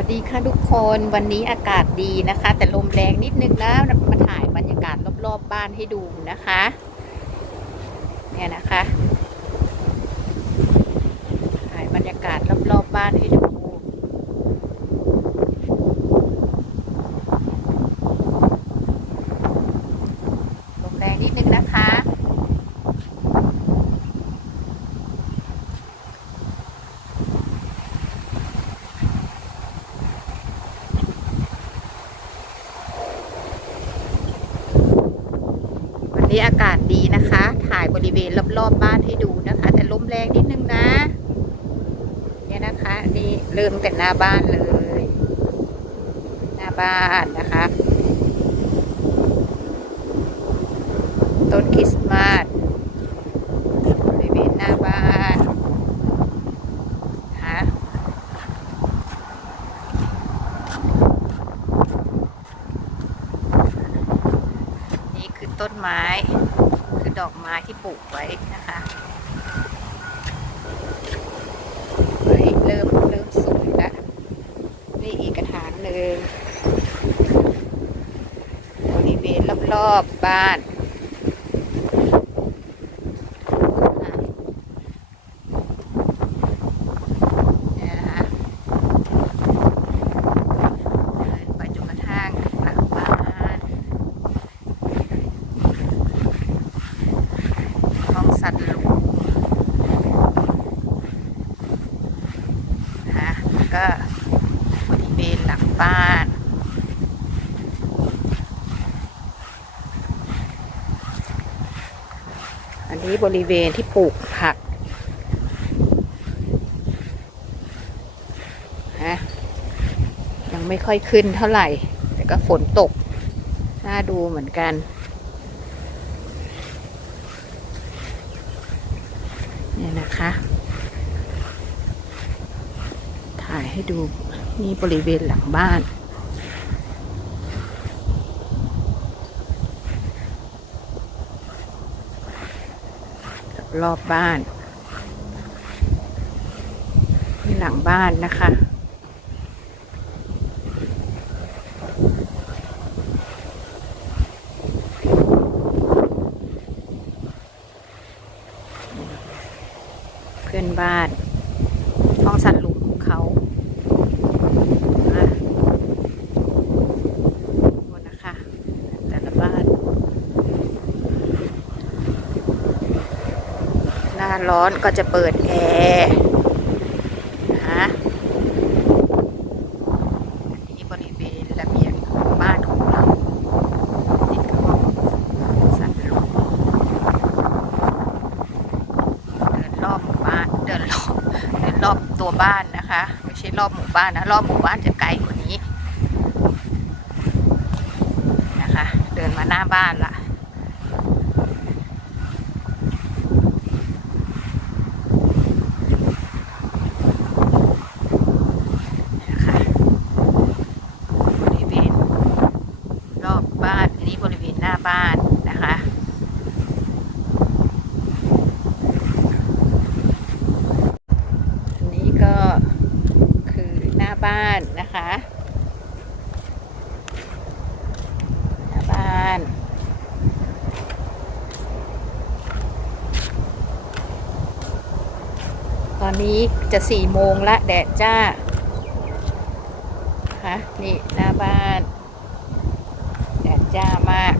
วัสดีค่ะทุกคนวันนี้อากาศดีนะคะ แต่ลมแรงนิดนึงนะมาถ่ายบรรยากาศรอบๆบ้านให้ดูนะคะเนี่ยนะคะ ถ่ายบรรยากาศรอบๆบ้านให้ดูลมแรงนิดนึงนะคะ วั นี้อากาศดีนะคะ ถ่ายบริเวณรอบๆบ้านให้ดูนะคะ แต่ลมแรงนิดนึงนะ เนี่ยนะคะนี่เริ่มแต่หน้าบ้านเลย หน้าบ้านนะคะ ต้นคริสต์มาสบริเวณหน้าบ้านนะคะนี่คือ ต้นไม้ คือดอกไม้ที่ปลูกไว้นะคะเริ่มเริ่มสวยแล้วนี่อีกกระถางหนึ่งบริเวณรอบๆบ้านอะเนี่ยนะคะเดินไปจนกระทั่งหลังบ้านห้องสัตว์ลูกนะคะ แล้วก็บริเวณหลังบ้านอันนี้บริเวณที่ปลูกผักนะยังไม่ค่อยขึ้นเท่าไหร่ แต่ก็ฝนตก น่าดูเหมือนกัน เนี่ยนะคะ ถ่าย ให้ดูนี่บริเวณหลังบ้านรอบบ้านนี่หลังบ้านนะคะ เพื่อนบ้านห้องสันลุมของเขานะหมดนะคะ แต่ละบ้าน หน้าร้อนก็จะเปิดแอร์นะอันนี้บริเวณระเบียงบ้านของเราติดกับห้องสัตว์ลูกเดินรอบหมู่บ้านเดินรอบเดินรอบตัวบ้านนะคะ ไม่ใช่รอบหมู่บ้านนะ รอบหมู่บ้านจะไกลกว่านี้นะคะ เดินมาหน้าบ้านละ บ้านนะคะหน้าบ้านตอนนี้จะสี่โมงละแดดจ้าฮะนี่หน้าบ้านแดดจ้ามาก